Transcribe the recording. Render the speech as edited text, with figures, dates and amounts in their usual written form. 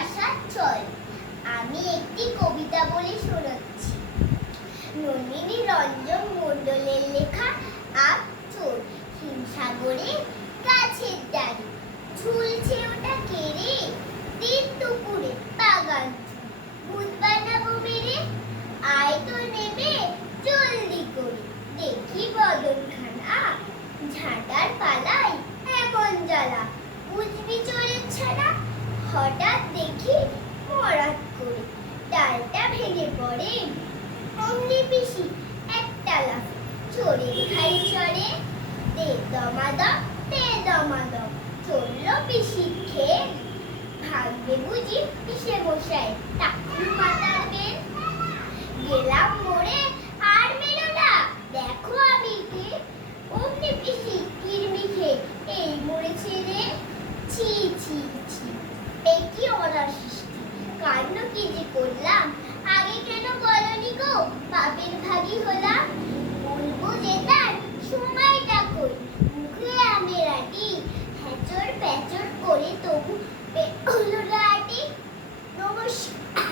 আসার চল। আমি একটি কবিতা বলে শোনাচ্ছি। নন্দিনী রঞ্জন মণ্ডলের লেখা আপ চোর। হিমসাগরে গাছের ডালে ঝুলছে ওটা কেড়ে, দিন দুপুরে বাগান ভূত বানাবো মেরে। আয় তো নেবে জলদি করে, দেখি বদনখানা ঝাঁটার পালাই এমন জ্বালা। বুঝবি চোরের ছানা, হঠাৎ দেখি মরাত করে ডালটা ভেঙে পড়ে। অমনি পিসি একটা লাফ, চোরের ঘাড়ি চড়ে। দে দমাদম দে দমাদম, চলল পিসি খেয়ে। ভাগবে বুঝি পিসে মশাই টাকুর মাতার বেন। গেলাম মরে আর মেলো না, দেখো আমি কে। অমনি পিসি কিরমি খেয়ে এই মরেছে রে। ছি ছি ছি, এ কি অনার সৃষ্টি, কাণ্ড কি যে করলাম। আগে কেন বলনি গো, বাপের ভাগী হলাম।